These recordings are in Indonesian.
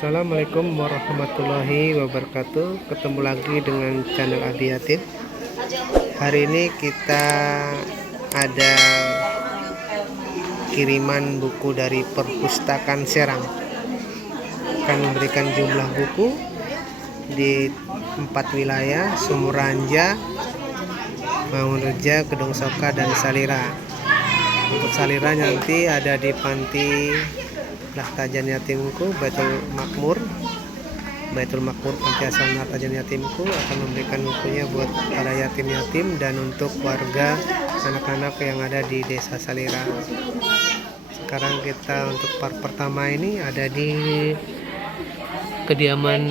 Assalamualaikum warahmatullahi wabarakatuh. Ketemu lagi dengan channel Abi Yatim. Hari ini kita ada kiriman buku dari Perpustakaan Serang. Akan memberikan jumlah buku di 4 wilayah: Sumuranja, Mangunreja, Kedung Soka, dan Salira. Untuk Salira nanti ada di Panti Tahtajan Yatimku, Baitul Makmur Panti Asuhan Tahtajan Yatimku akan memberikan bukunya buat para yatim-yatim dan untuk warga anak-anak yang ada di Desa Salira. Sekarang kita untuk part pertama ini ada di kediaman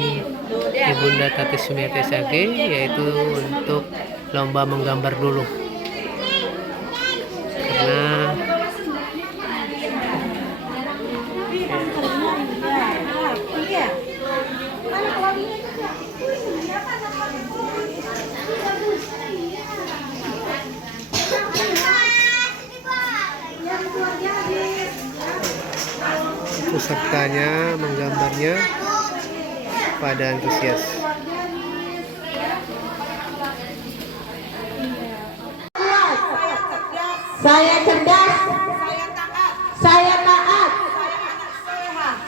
Ibunda Tati Sumiati SAG, yaitu untuk lomba menggambar dulu. Karena pesertanya menggambarnya pada antusias. Saya cerdas, saya taat,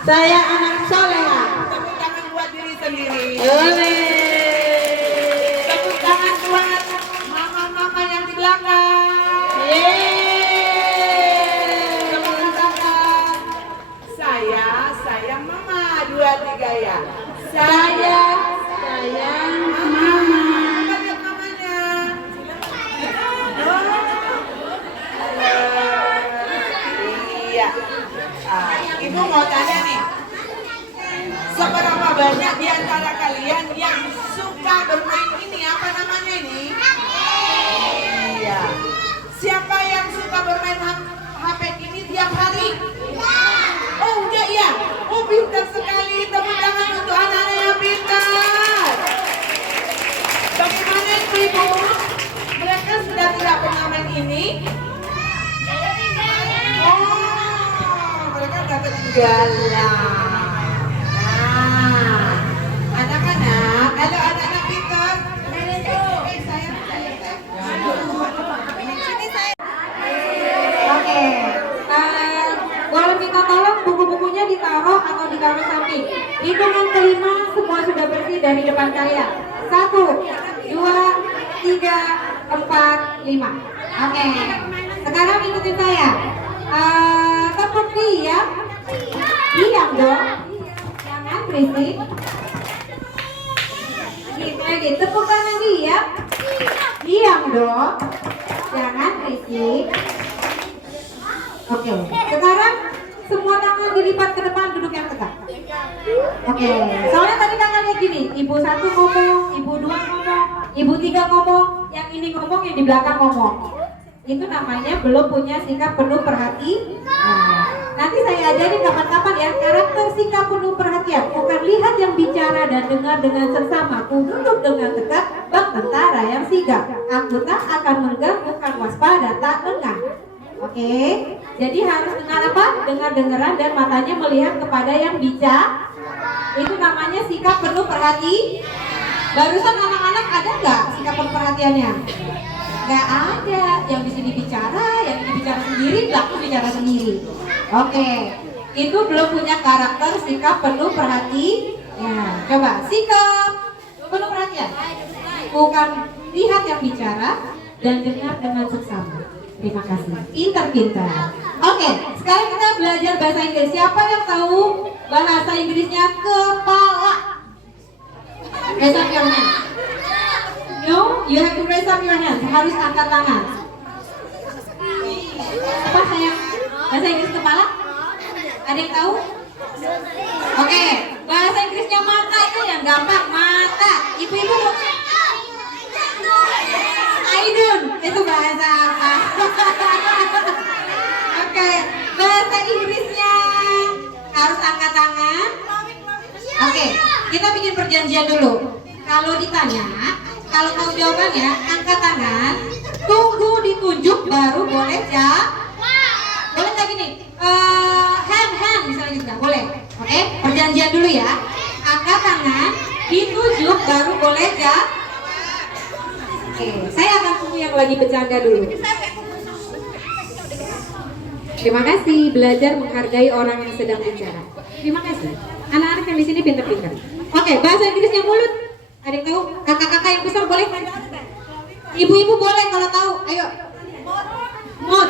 saya anak soleha. Tepuk tangan buat diri sendiri. Oleh. Tepuk tangan buat mama-mama yang di belakang. Tepuk tangan. Saya mama. 2, 3 ya. Saya mama. Kita lihat mamanya. Iya. Ibu mau tanya nih. Seberapa banyak di antara kalian yang suka bermain ini? Apa namanya ini? Iya. Siapa yang suka bermain HP ini tiap hari? Oh, udah ya. Oh, pintar sekali. Tepuk tangan untuk anak-anak yang pintar. Bagaimana ibu? Mereka sudah tidak pernah main ini? Oh, mereka udah ketinggalan. Anak-anak, kalau anak-anak pintar, Oke. Boleh minta tolong buku-bukunya ditaruh atau di kamar samping. Hitungan kelima semua sudah bersih dari depan saya. 1, 2, 3, 4, 5. Oke. Sekarang ikutin saya. Seperti ya. Diam dong. Jangan berisik. Lagi tepuk tangan dia. Diam dong. Jangan berisik. Oke. Sekarang semua tangan dilipat ke depan, duduk yang tegak. Oke. Soalnya tadi tangannya gini. Ibu 1 ngomong, ibu 2 ngomong, ibu 3 ngomong, yang ini ngomong, yang di belakang ngomong. Itu namanya belum punya sikap penuh perhatian. Nanti saya ajarin kapan-kapan ya karakter sikap penuh perhatian. Bukan lihat yang bicara dan dengar dengan seksama. Duduk dengan tegak, bak tentara yang sigap. Aku tak akan mengganggu, kan waspada tak dengar. Oke, jadi harus dengar apa? Dengar-dengaran dan matanya melihat kepada yang bicara. Itu namanya sikap penuh perhatian. Barusan anak-anak ada nggak sikap penuh perhatiannya? Nggak ada. Yang di sini bicara, yang ini bicara sendiri, belakang bicara sendiri. Oke, itu belum punya karakter sikap penuh perhatian. Ya, coba sikap penuh perhatian. Bukan lihat yang bicara dan dengar dengan seksama. Terima kasih. Pintar-pintar. Oke, sekarang kita belajar bahasa Inggris. Siapa yang tahu bahasa Inggrisnya kepala? Raise up your hand. No, you have to raise up your hand. Harus angkat tangan. Apa sayang? Bahasa Inggris kepala? Ada yang tahu? Oke, bahasa Inggrisnya mata itu yang gampang. Mata. Ibu-ibu. Aidun. Itu bahasa apa? Oke, bahasa Inggrisnya harus angkat tangan. Oke, kita bikin perjanjian dulu. Kalau ditanya, kalau tahu jawabannya, angkat tangan. Tunggu ditunjuk baru boleh ya. Boleh nggak gini? Hand misalnya gitu nggak boleh. Oke, perjanjian dulu ya. Angkat tangan, ditunjuk baru boleh jawab. Oke, saya akan tunggu yang lagi bercanda dulu. Terima kasih, belajar menghargai orang yang sedang bicara. Terima kasih. Anak-anak yang di sini pintar-pintar. Oke, bahasa Inggrisnya mulut. Ada yang tahu? Kakak-kakak yang besar boleh? Ibu-ibu boleh kalau tahu. Ayo. Mot.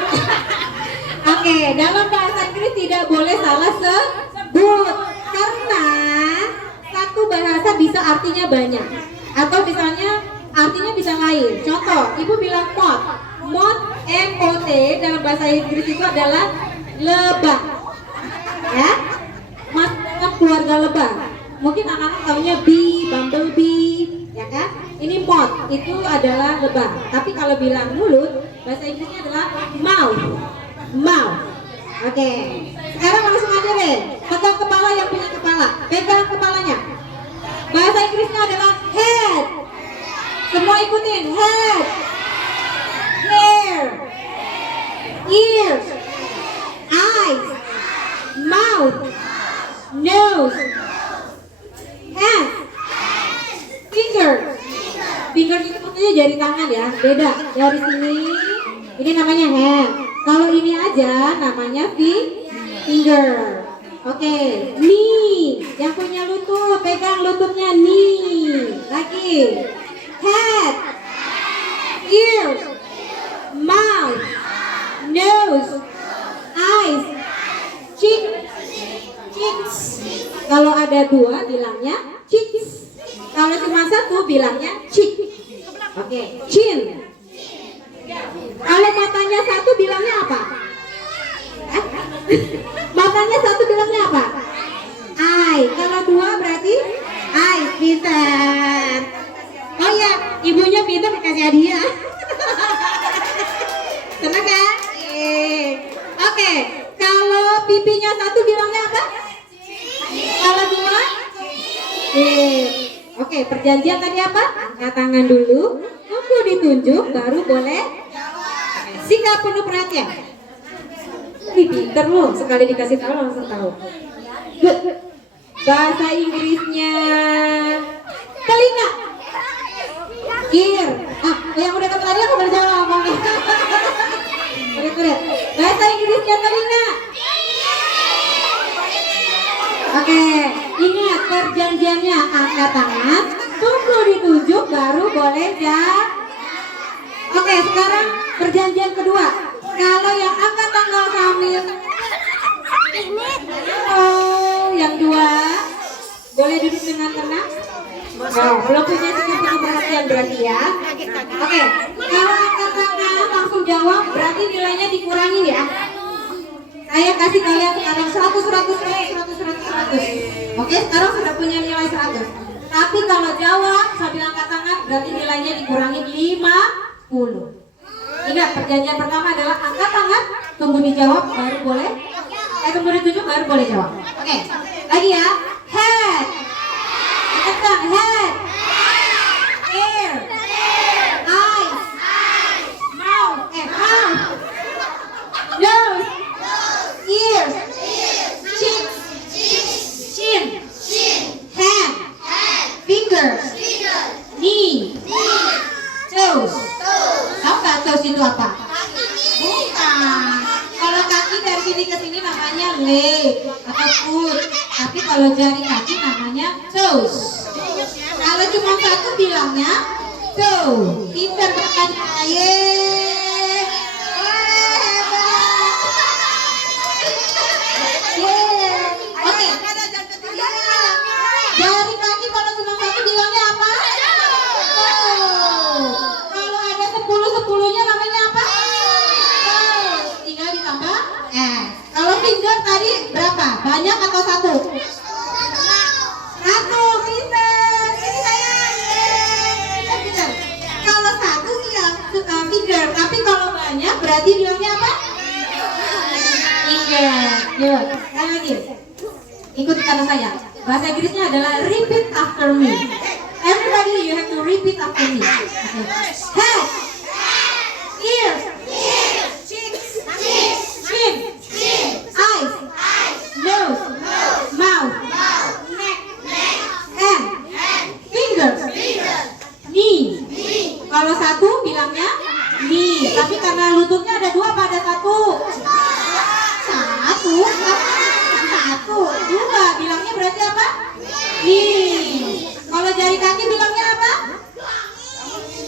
Oke, dalam bahasa Inggris tidak boleh salah sebut karena satu bahasa bisa artinya banyak atau misalnya artinya bisa lain. Contoh, ibu bilang moth. Moth M-O-T dalam bahasa Inggris itu adalah lebah. Ya? Mas keluarga lebah. Mungkin anak-anak tahunya bee, bumblebee, ya kan? Ini moth, itu adalah lebah. Tapi kalau bilang mulut, bahasa Inggrisnya adalah mouth. Mouth. Oke. Sekarang langsung aja deh. Pegang kepala yang punya kepala. Pegang kepalanya. Bahasa Inggrisnya adalah head. Semua ikutin. Head. Hair. Ears. Eyes. Mouth. Nose. Hands. Finger. Finger itu maksudnya jari tangan ya. Beda. Dari sini. Ini namanya hand. Kalau ini aja namanya finger. Oke, knee. Yang punya lutut, pegang lututnya knee. Lagi. Head. Ears. Mouth. Nose. Eyes. Cheeks. Kalau ada dua bilangnya cheeks. Kalau cuma satu bilangnya cheek. Oke, chin. Kalau matanya satu bilangnya apa? Matanya satu bilangnya apa? Eye. Kalau dua berarti eye. Pintar. Oh iya, ibunya pintar dikasih hadiah. Senang kan? Oke. Kalau pipinya satu bilangnya apa? Kalau dua? Oke, perjanjian tadi apa? Angkat tangan dulu, tunggu ditunjuk, baru boleh sikap penuh perhatian. Ih, pinter loh, sekali dikasih tahu langsung tahu. Bahasa Inggrisnya telinga. Ear. Yang udah ketemu tadi aku berjawab. Udah. Bahasa Inggrisnya telinga. Oke, ingat perjanjiannya angkat tangan, tunggu ditunjuk, baru boleh jawab. Oke, sekarang perjanjian kedua. Kalau yang angkat tangan sambil yang dua boleh duduk dengan tenang. Belum punya sikap penuh perhatian berarti ya. Oke, kalau angkat tangan langsung jawab berarti nilainya dikurangi ya. Saya kasih kalian sekarang 100. Oke, sekarang sudah punya nilai 100. Tapi kalau jawab sambil angkat tangan berarti nilainya dikurangi 50. Ingat, perjanjian pertama adalah angkat tangan, tunggu dijawab baru boleh. Tunggu ditunjuk baru boleh jawab. Oke, lagi ya. Head. Tekan head. Ear. Eyes. Mouth. Nose. Ears. Cheeks. Chin. Hand. Fingers. Knee. Toes. Tahu nggak toes itu apa? Bukan. Kalau kaki dari sini ke sini namanya leg atau foot. Tapi kalau jari kaki namanya toes. Kalau cuma satu bilangnya toe. Pintar makanya. Oke. Jari kaki kalau cuma satu bilangnya apa? Kalau ada 10-10-nya namanya apa? Tinggal ditambah Kalau finger tadi berapa? Banyak atau satu? Satu, pintar. Ini saya. Pintar. Kalau satu ya finger, tapi kalau banyak berarti bilangnya apa? Finger. Yuk, sekali lagi. Ikuti kata saya. Bahasa Inggrisnya adalah repeat after me. Everybody, you have to repeat after me. Okay. Head, ears, cheeks, chin, eyes, nose, mouth, Kalau satu bilangnya ni. Tapi karena lututnya ada dua, apa ada satu? Satu. Satu. Dua. Bilangnya berarti apa? Ni. Kalau jari kaki bilangnya apa?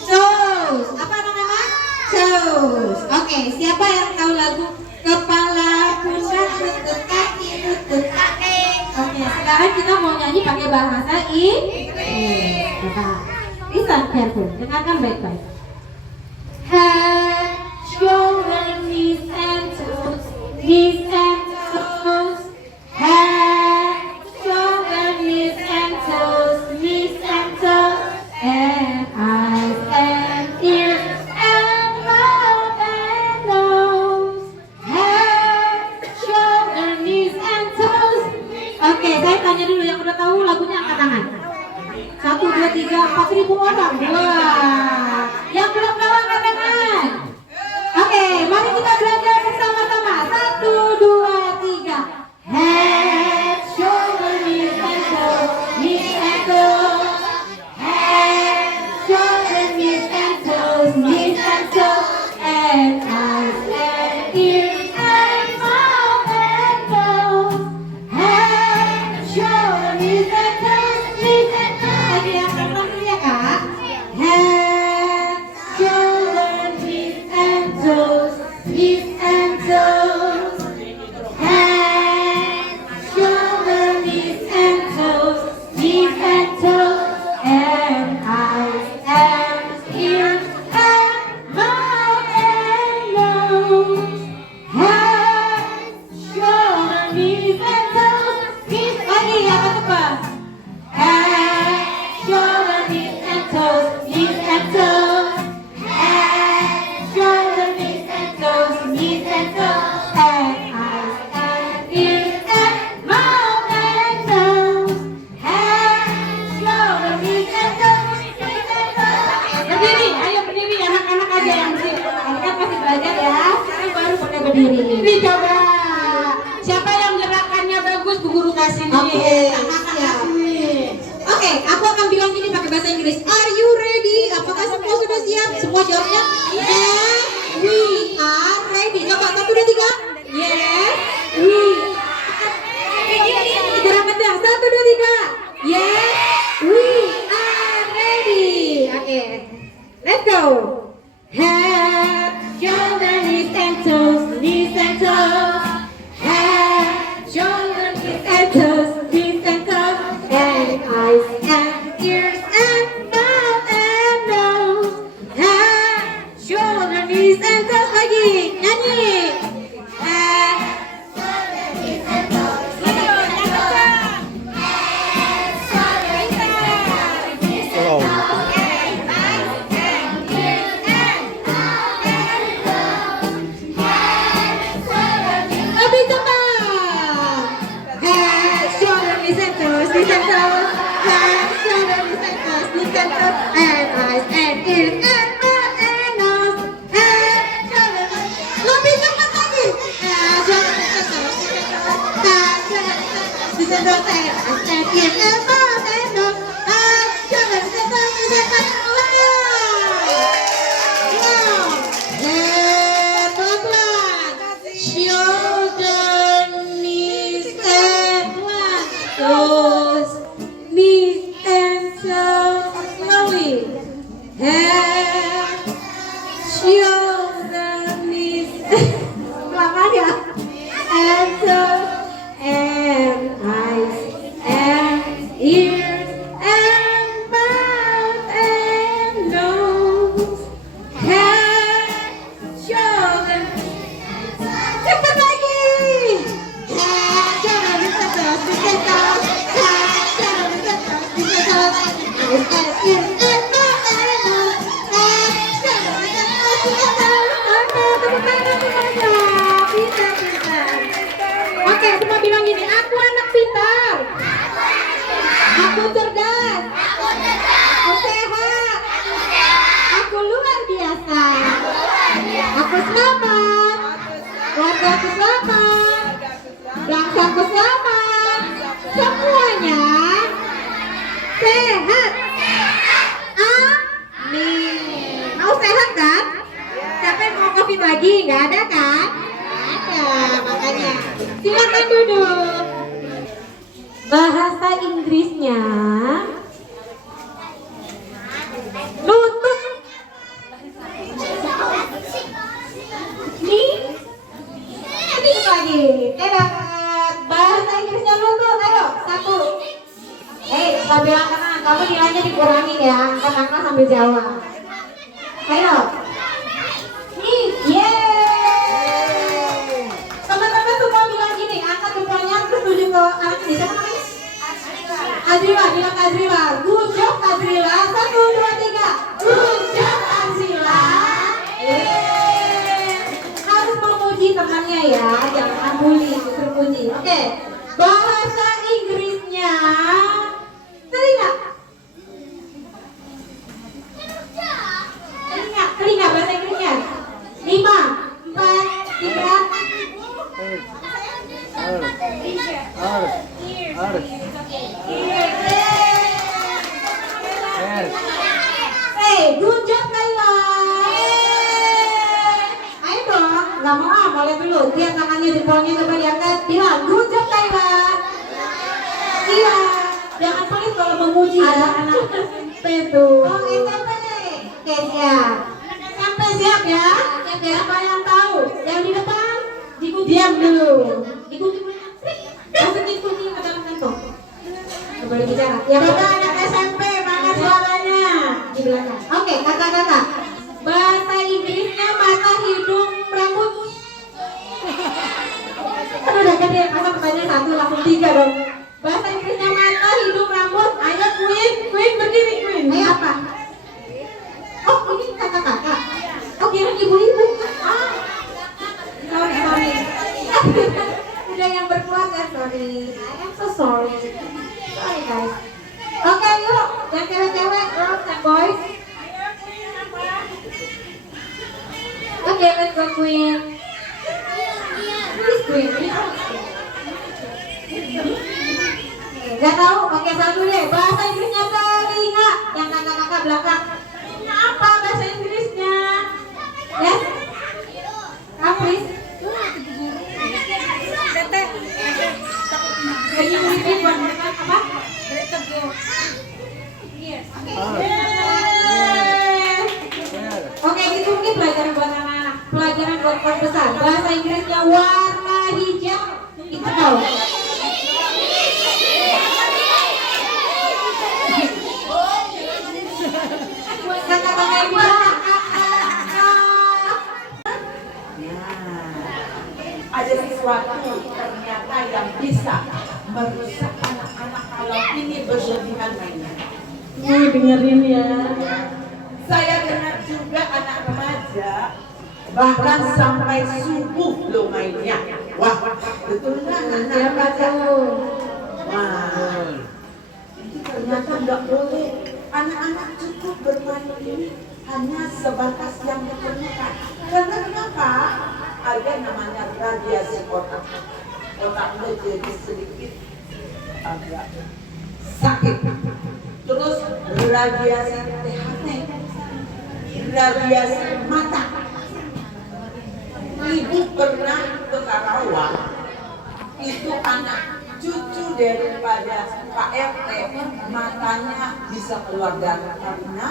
Toes. Apa nama? Toes. Oke, siapa yang tahu lagu Kepala, Pundak, Lutut, Kaki, Lutut, Kaki? Oke, sekarang kita mau nyanyi pakai bahasa Inggris. Listen careful, dengarkan baik-baik. Head, shoulder, knees and toes, knees and toes. Head, shoulder, knees and toes, knees and toes. And eyes and ears and mouth and nose. Head, shoulder, knees and toes. Oke, saya tanya dulu yang udah tahu lagunya angkat tangan. 1, 2, 3, 4.000 orang. Wah, yang belum tahu angkat tangan. Oke, mari kita belajar bersama-sama. 1, 2, 3. Head, shoulder, knees and toes, knees and toes. Head, shoulder, knees and toes, knees and toes. And eyes and ears and mouth and nose. Head, shoulder, knees and toes, knees and toes. Lagi yang pelan ya kak. Head, shoulder, knees and toes, knees and toes. Head, shoulder, knees and toes, knees and toes. And eyes and ears and mouth and nose. Head, shoulder, knees and toes, knees. Lagi yang keempat. Head, shoulder, knees and toes, knees and toes. Head, shoulder, knees and toes, knees and toes. And eyes and ears and mouth and nose. Head, shoulder, knees and toes, knees and toes. Berdiri, ayo berdiri, anak-anak aja yang berdiri. Ini kan masih belajar ya, sekarang baru pakai berdiri. Ini coba. Siapa yang gerakannya bagus, Bu Guru kasih nih. Oke, aku akan bilang gini pakai bahasa Inggris. Are you ready? Apakah semua sudah siap? Semua jawabnya yes, we are ready. Coba 1, 2, 3. Yes, we. Gerakan kencang. 1, 2, 3. Yes, we are ready. Oke, let's go. Head, shoulder, knees and toes, knees and toes. Head, shoulder, knees and toes, knees and toes. And eyes and ears and mouth and nose. Head, shoulder, knees and toes. Lagi, nyanyi. Head, shoulder, knees and toes. Head, shoulder, knees and toes. Lebih cepat. Head, shoulder, knees and toes, knees and toes. Head, shoulder, knees and toes, knees and toes. And eyes and ears and mouth and nose. Head, shoulder, lebih cepat lagi. Head, shoulder, knees and toes, knees and toes. Head, shoulder, knees and toes, and eyes and ears and mouth and nose. Head, shoulder, knees and toes, knees and toes. Wow. Head, pelan-pelan. Shoulder, knees and toes, knees and toes. Slowly. Head, shoulder, knees, pelan-pelan ya. And toes, and eyes and ears and mouth and nose. Head, shoulder. Cepat lagi. Head, shoulder, knees and toes, knees and toes. Head, shoulder, knees and toes, knees and toes. Eyes and ears and mouth and nose. Head, shoulder, knees and toes, knees and toes. Oke, tepuk tangan semuanya. Pintar-pintar. Oke, semua bilang gini. Aku anak pintar. Aku cerdas. Aku sehat. Aku luar biasa. Aku selamat. Keluargaku selamat. Bangsaku selamat. Semuanya sehat. Amin. lagi? Nggak ada kan? Ada, makanya silakan duduk. Bahasa Inggrisnya lutut. Ini lagi. Dapat bahasa Inggrisnya lutut. Ayo, satu. Saya bilang karena kamu nilainya dikurangin ya, angkat-angkat sambil jawab. Ayo. Nih, yeay. Teman-teman semua bilang gini, angkat jempolnya terus tuju ke anak ini. Siapa namanya? Azrila, bilang Azrila. Good job Azrila. 1, 2, 3. Good job Azrila. Yeay. Harus memuji temannya ya, jangan bully, justru puji. Oke. Bahasa Inggrisnya telinga. Telinga bahasa Inggrisnya 5, 4, 3. Good job Kayla. Ayo dong, nggak mau boleh dulu. Lihat tangannya jempolnya coba diangkat. Bilang good job Kayla. Iya, jangan pelit kalau memuji ya anak SMP tuh. Oh SMP nih, oke siap. Sampai siap ya. Siapa yang tahu? Yang di depan, diam dulu. Ikuti langsung ikuti ke dalam kantong. Boleh bicara. Ya coba anak SMP mana suaranya? Di belakang. Oke, kata-kata. Bahasa Inggrisnya mata, hidung, rambut. Kan udah gede, masa pertanyaan 1 langsung 3 dong. Bahasa Inggrisnya mata, hidung, rambut. Ayo Queen berdiri Queen. Ayo apa? Oh ini kakak-kakak. Oh kira ibu-ibu. Sorry. Udah yang berkeluarga, sorry. I am so sorry. Sorry guys. Oke yuk, yang cewek-cewek, girls and boys. Oke, let's go Queen. Please Queen. Gak tahu? Oke, satu deh. Bahasa Inggrisnya telinga. Yang kakak-kakak belakang. Apa bahasa Inggrisnya? Yes? Come please. Lagi murid buat apa? Oke, itu mungkin pelajaran buat anak-anak. Pelajaran buat orang besar. Bahasa Inggrisnya warna hijau. Itu tahu? Ada sesuatu ternyata yang bisa merusak anak-anak kalau ini berlebihan mainnya. Dengerin ya. Saya dengar juga anak remaja bahkan sampai subuh lo mainnya. Wah, betul nggak anak remaja? Wah, itu ternyata nggak boleh. Anak-anak cukup bermain ini hanya sebatas yang diperlukan. Karena kenapa? Ada namanya radiasi otak. Otaknya jadi sedikit agak sakit. Terus radiasi THT, radiasi mata. Ibu pernah ke Karawang, itu anak cucu daripada Pak RT matanya bisa keluar darah karena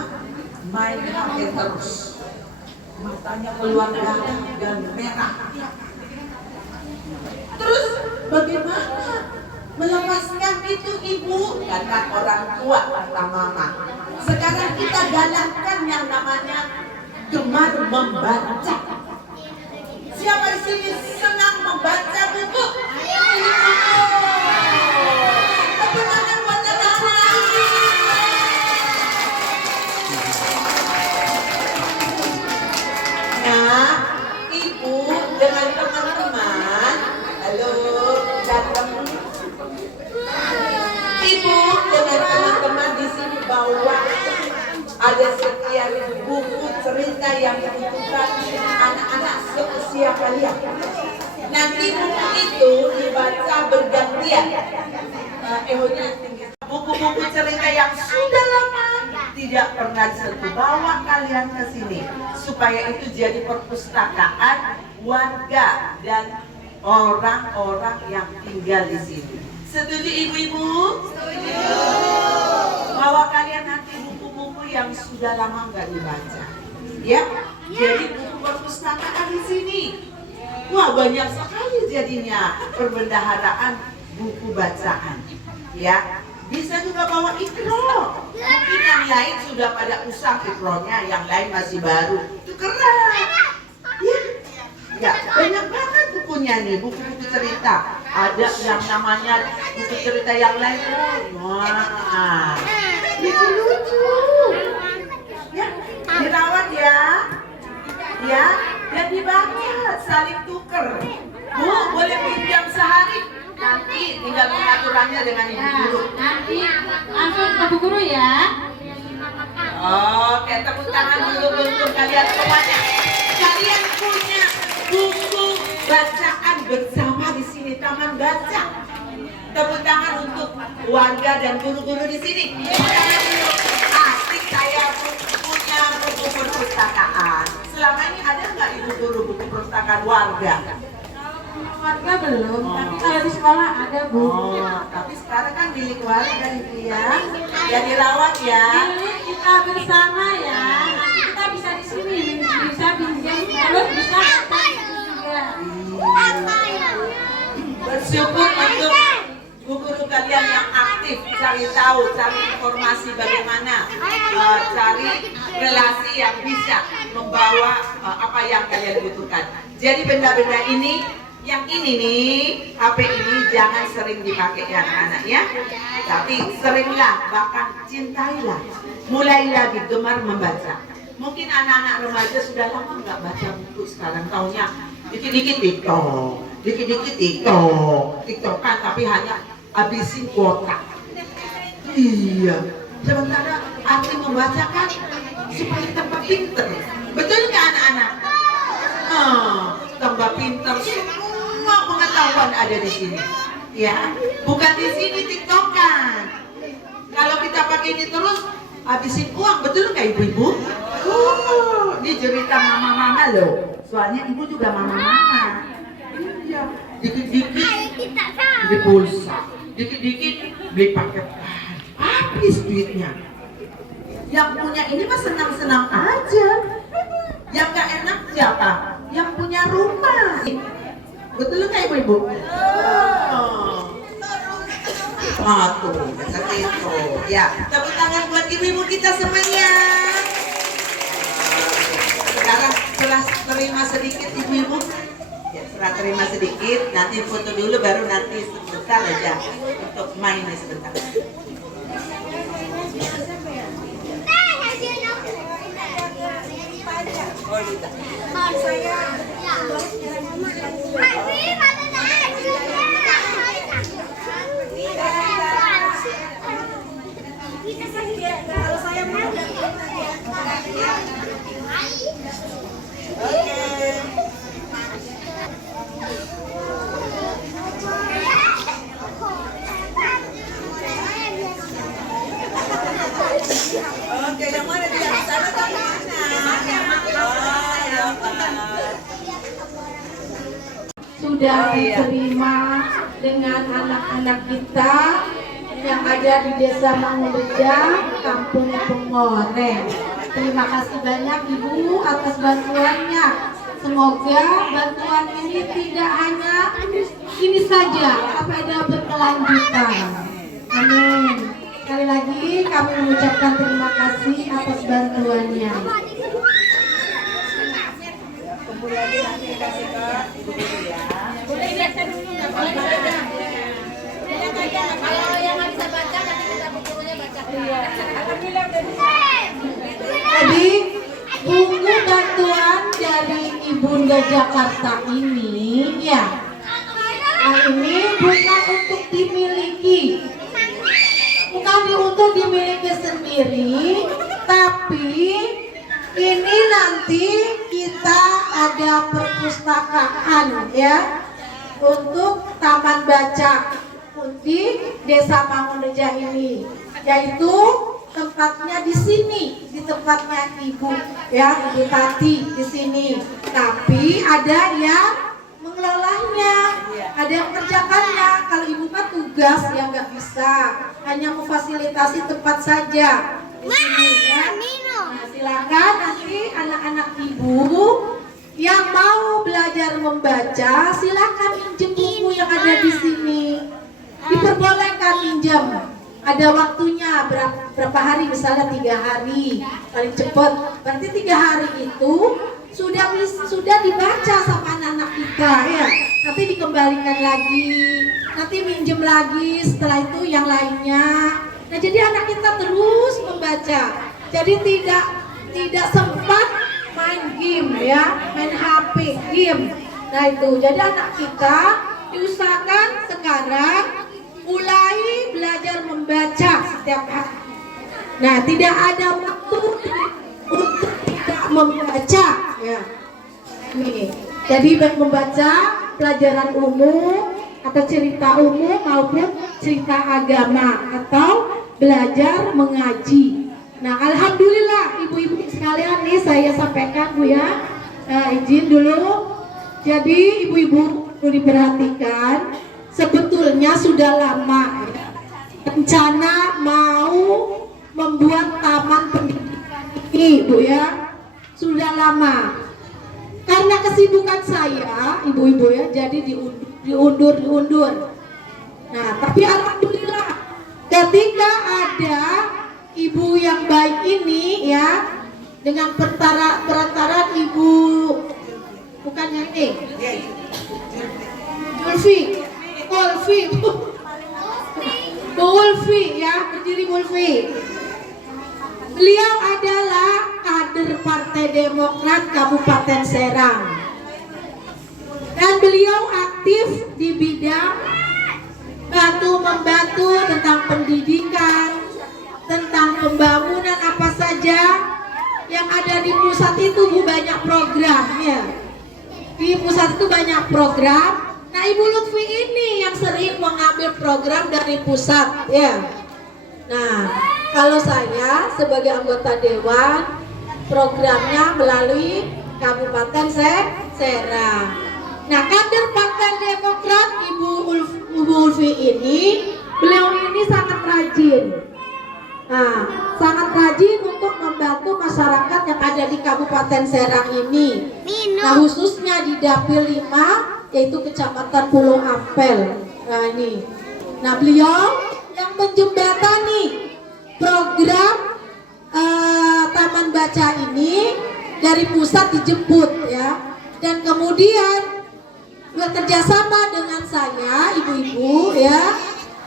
main HP terus. Matanya keluar darah dan merah. Terus bagaimana melepaskan itu ibu? Kata orang tua, kata mama. Sekarang kita galakkan yang namanya gemar membaca. Siapa di sini senang membaca buku? Tepuk tangan buat anak-anak. Nah, ibu dengan teman-teman, halo, datang. Ibu dengan teman-teman di sini bawa ada sekian buku cerita yang dibutuhkan anak-anak seusia kalian. Nanti buku itu dibaca bergantian. Ehonya tinggi. Buku-buku cerita yang sudah lama tidak pernah disentuh. Bawa kalian ke sini supaya itu jadi perpustakaan warga dan orang-orang yang tinggal di sini. Setuju ibu-ibu? Setuju. Bawa kalian nanti buku-buku yang sudah lama nggak dibaca. Ya, jadi buku perpustakaan di sini. Wah, banyak sekali jadinya perbendaharaan buku bacaan. Ya, bisa juga bawa ikro. Mungkin yang lain sudah pada usang ikronya, yang lain masih baru. Itu keren. Ya, ya, banyak banget bukunya nih, buku-buku cerita. Ada yang namanya buku cerita yang lain. Wah, lucu-lucu. Ya, dirawat ya. Ya, dan dibaca, saling tuker. Bu, boleh pinjam sehari. Nanti tinggal pengaturannya dengan ibu guru. Nanti langsung ke bu guru ya. Oke, tepuk tangan dulu untuk kalian semuanya. Kalian punya buku bacaan bersama di sini, taman baca. Tepuk tangan untuk warga dan guru-guru di sini. Tepuk tangan dulu. Asik saya punya buku perpustakaan. Selama ini ada nggak ibu guru buku perpustakaan warga? Warga belum, tapi kalau di sekolah ada bu. Oh, tapi sekarang kan milik warga itu ya. Ya dirawat ya. Ini kita bersama ya. Nanti kita bisa di sini, bisa pinjam, terus bisa baca juga. Bersyukur untuk guru-guru kalian yang aktif cari tahu, cari informasi bagaimana, cari relasi yang bisa membawa apa yang kalian butuhkan. Jadi benda-benda ini, yang ini nih, HP ini jangan sering dipakai ya anak-anak ya. Tapi seringlah, bahkan cintailah, mulai lagi gemar membaca. Mungkin anak-anak remaja sudah lama nggak baca buku, sekarang taunya dikit-dikit TikTok, dikit-dikit TikTok, TikTokan tapi hanya habisin kuota. Iya, sementara arti membacakan supaya tambah pinter. Betul nggak anak-anak? Tambah pinter, semua pengetahuan ada di sini. Ya, bukan di sini TikTokan. Kalau kita pakai ini terus habisin uang, betul nggak ibu-ibu? Ini cerita mama-mama loh. Soalnya ibu juga mama-mama. Iya, dikit-dikit beli pulsa, dikit-dikit beli paket, habis duitnya. Yang punya ini mah senang-senang aja. Yang gak enak siapa? Yang punya rumah. Betul nggak ibu-ibu? Tuh, seperti itu. Ya, tepuk tangan buat ibu-ibu kita semuanya. Sekarang serah terima sedikit ibu-ibu. Ya, serah terima sedikit. Nanti foto dulu, baru nanti sebentar aja untuk main sebentar. Oke, yang mana dia? Sana atau mana? Sudah diterima dengan anak-anak kita yang ada di Desa Mangunreja, Kampung Pengoreng. Terima kasih banyak Ibu atas bantuannya. Semoga bantuan ini tidak hanya ini saja, tapi ada berkelanjutan. Amin. Sekali lagi kami mengucapkan terima kasih atas bantuannya. Lagi nanti kasih ke ibu-ibu ya. Boleh baca dulu nggak? Boleh baca. Kalau yang nggak bisa baca nanti kita bukunya baca. Alhamdulillah udah bisa. Jadi buku bantuan dari Ibunda Jakarta ini ya, ini bukan untuk dimiliki, bukan untuk dimiliki sendiri, tapi ini nanti kita ada perpustakaan ya untuk taman baca di Desa Mangunreja ini, yaitu tempatnya di sini, di tempatnya ibu, ya, Ibu Tati di sini. Tapi ada yang mengelolanya, ada yang mengerjakannya. Kalau ibu kan tugas ya nggak bisa, hanya memfasilitasi tempat saja di sini, ya. Nah, silakan nanti anak-anak ibu yang mau belajar membaca, silakan minjem buku yang ada di sini. Diperbolehkan minjem. Ada waktunya berapa hari, misalnya 3 hari paling cepat. Berarti 3 hari itu sudah dibaca sama anak-anak kita, ya. Nanti dikembalikan lagi, nanti minjem lagi setelah itu yang lainnya. Nah, jadi anak kita terus membaca. Jadi tidak sempat main game, ya, main HP game. Nah itu, jadi anak kita diusahakan sekarang mulai belajar membaca setiap hari. Nah, tidak ada waktu untuk tidak membaca, ya. Nih, jadi baik membaca pelajaran umum atau cerita umum maupun cerita agama atau belajar mengaji. Nah, alhamdulillah ibu-ibu sekalian nih saya sampaikan Bu ya. Izin dulu. Jadi ibu-ibu perlu diperhatikan, sebetulnya sudah lama ya, rencana mau membuat taman pendidikan ini Bu ya. Sudah lama. Karena kesibukan saya ibu-ibu ya, jadi diundur. Nah, tapi alhamdulillah ketika ada ibu yang baik ini ya, dengan perantaraan ibu, bukan yang ini, Bu Ulfi ya, berdiri Bu Ulfi. Beliau adalah kader Partai Demokrat Kabupaten Serang dan beliau aktif di bidang membantu tentang pendidikan, tentang pembangunan apa saja yang ada di pusat itu Bu, banyak program ya. Di pusat itu banyak program. Nah, Ibu Lutfi ini yang sering mengambil program dari pusat ya. Nah, kalau saya sebagai anggota dewan, programnya melalui Kabupaten Serang. Nah, kader Partai Demokrat Ibu Ulfi ini, beliau ini sangat rajin. Nah, sangat rajin untuk membantu masyarakat yang ada di Kabupaten Serang ini. Nah, khususnya di Dapil 5, yaitu Kecamatan Pulau Ampel. Nah, ini. Nah, beliau yang menjembatani program Taman Baca ini dari pusat dijemput ya. Dan kemudian bekerja sama dengan saya, ibu-ibu ya.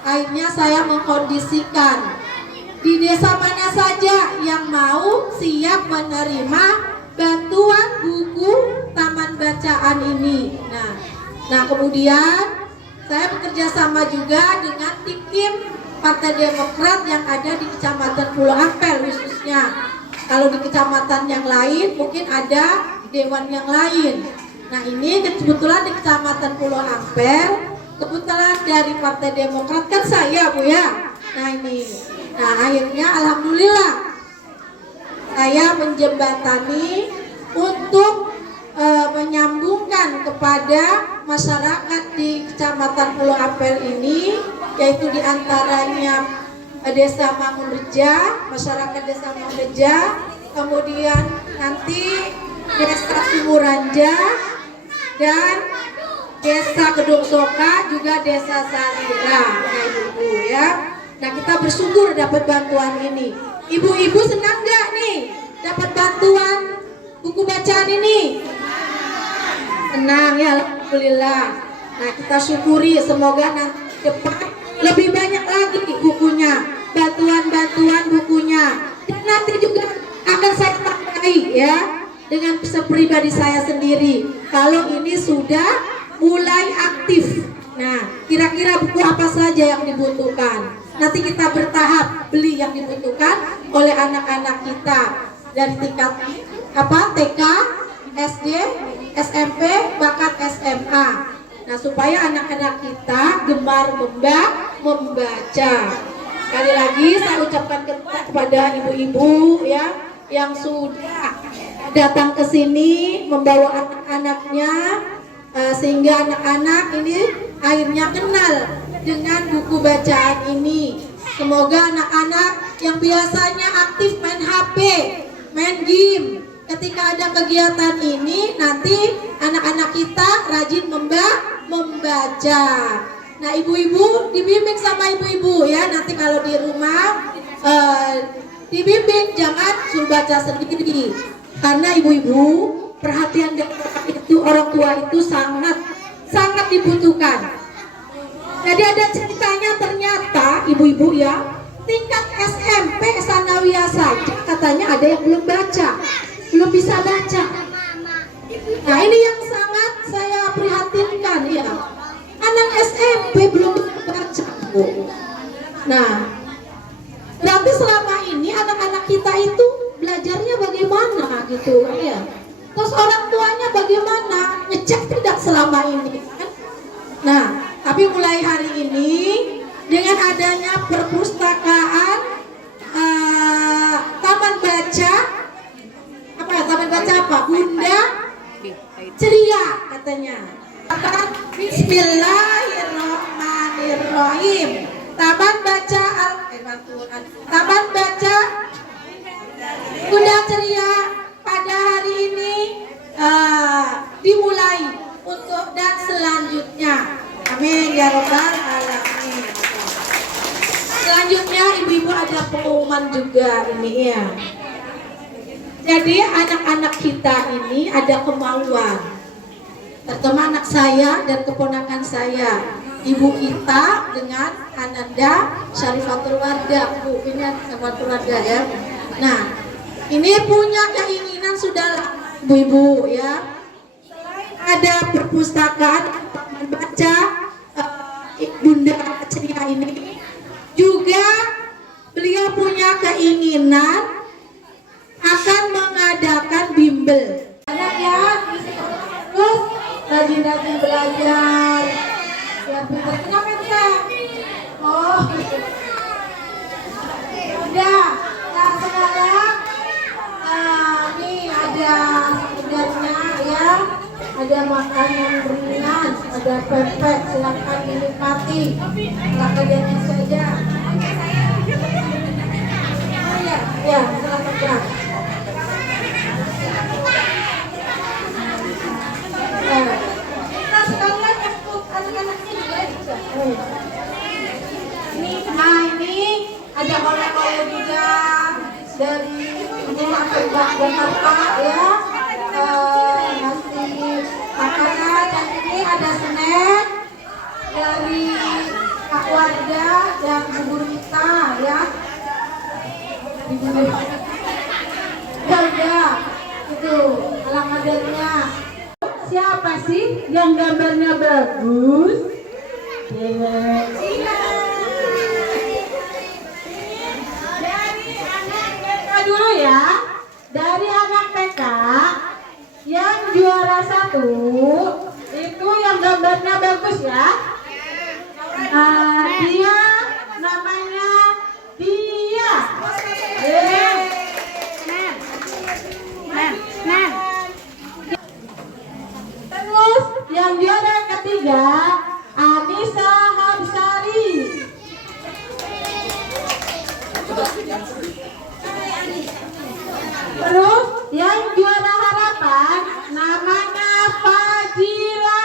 Akhirnya saya mengkondisikan di desa mana saja yang mau siap menerima bantuan buku taman bacaan ini. Nah kemudian saya bekerja sama juga dengan tim Partai Demokrat yang ada di Kecamatan Pulau Ampel khususnya. Kalau di kecamatan yang lain mungkin ada dewan yang lain. Nah, ini kebetulan di Kecamatan Pulau Ampel, kebetulan dari Partai Demokrat kan saya Bu ya. Nah ini. Nah, akhirnya alhamdulillah saya menjembatani untuk menyambungkan kepada masyarakat di Kecamatan Pulau Ampel ini, yaitu diantaranya Desa Mangunreja, masyarakat Desa Mangunreja, kemudian nanti Desa Sumuranja dan Desa Gedung Soka, juga Desa Salira. Nah, ibu ya. Nah, kita bersyukur dapat bantuan ini. Ibu-ibu senang nggak nih dapat bantuan buku bacaan ini? Senang ya, alhamdulillah. Nah, kita syukuri, semoga nanti depan lebih banyak lagi bukunya, bantuan bukunya. Dan nanti juga akan saya pakai ya dengan pribadi saya sendiri. Kalau ini sudah mulai aktif. Nah, kira-kira buku apa saja yang dibutuhkan? Nanti kita bertahap beli yang dibutuhkan oleh anak-anak kita dari tingkat TK, SD, SMP, bahkan SMA. Nah, supaya anak-anak kita gemar membaca. sekali lagi saya ucapkan kepada ibu-ibu ya yang sudah datang ke sini membawa anak-anaknya, sehingga anak-anak ini akhirnya kenal dengan buku bacaan ini. Semoga anak-anak yang biasanya aktif main HP, main game, ketika ada kegiatan ini nanti anak-anak kita rajin membaca. Nah, ibu-ibu dibimbing sama ibu-ibu ya, nanti kalau di rumah dibimbing, jangan suruh baca sendiri, karena ibu-ibu perhatian itu orang tua itu sangat dibutuhkan. Jadi ada ceritanya, ternyata ibu-ibu ya, tingkat SMP sanawiyah saja katanya ada yang belum bisa baca. Nah, ini yang sangat saya prihatinkan ya, anak SMP belum baca, Bu. Nah, berarti selama ini anak-anak kita itu belajarnya bagaimana gitu kan ya? Terus orang tuanya bagaimana? Ngecek tidak selama ini kan? Nah, tapi mulai hari ini dengan adanya perpustakaan taman baca apa? Bunda Ceria katanya. Bismillahirrahmanirrahim. Taman baca Bunda Ceria pada hari ini dimulai untuk dan selanjutnya. Amin ya robbal alamin. Selanjutnya ibu-ibu ada pengumuman juga ini ya. Jadi anak-anak kita ini ada kemauan, terutama anak saya dan keponakan saya, ibu kita dengan Ananda Syarifatul Wardah, Bu, ini Syarifatul Wardah ya. Nah, ini punya keinginan sudah ibu-ibu ya. Selain ada perpustakaan baca Bunda Ceria ini, juga beliau punya keinginan akan mengadakan bimbel. Anak ya, terus rajin-rajin belajar. Ya, kenapa enggak? Oh, udah. Nah, sekarang nih ada sebenarnya ya, ada makanan ringan, ada pepek, silakan dinikmati. Silakan jangan saja. Ya, silakan Kak. Nah, sekalian untuk anak-anaknya juga bisa. Nah, ini ada oleh-oleh juga dari Jakarta ya. Ngasih makanan, dan ini ada snack dari Kak Warga dan Bu Gurita ya. Warga itu alamatnya. Siapa sih yang gambarnya bagus? Dari anak TK dulu ya. Dari anak TK yang juara 1 itu yang gambarnya bagus ya. Dia namanya Dia. Terus yang juara ketiga Anissa Hamsari. Terus yang juara harapan namanya Fadila.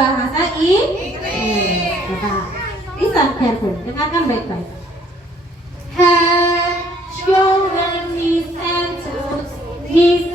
bahasa Inggris. Listen careful, dengarkan baik-baik. Head, shoulders, knees and toes, knees